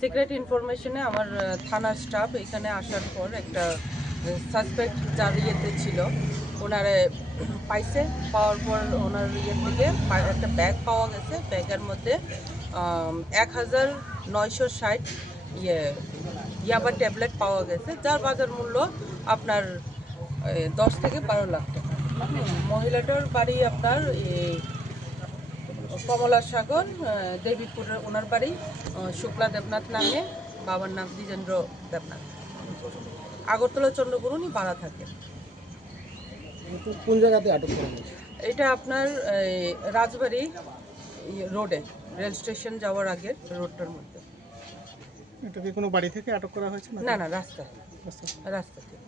Secret ইনফরমেশনে আমার থানার staff এখানে আসার পর একটা সাসপেক্ট যার ইয়েতে ছিল ওনারে পাইছে, পাওয়ার পর ওনার ইয়ের থেকে একটা ব্যাগ পাওয়া গেছে। ব্যাগের মধ্যে 1960 ইয়াবা ট্যাবলেট পাওয়া গেছে, যার বাজার মূল্য আপনার 10 থেকে 12 লাখ টাকা। মহিলাটার বাড়ি আপনার কমলা সাগর, দেবীপুরের ওনার বাড়ি শুক্লা দেবনাথ নামে, বাবার নাম দ্বিজেন্দ্র দেবনাথ। আগরতলা চন্দ্রগুরু উনি ভাড়া থাকে। কোন জায়গাতে আটক করা হয়েছে? এটা আপনার রাজবাড়ি রোডে, রেল স্টেশন যাওয়ার আগে রোডটার মধ্যে। এটা কি কোনো বাড়ি থেকে আটক করা হয়েছে? না, রাস্তা থেকে।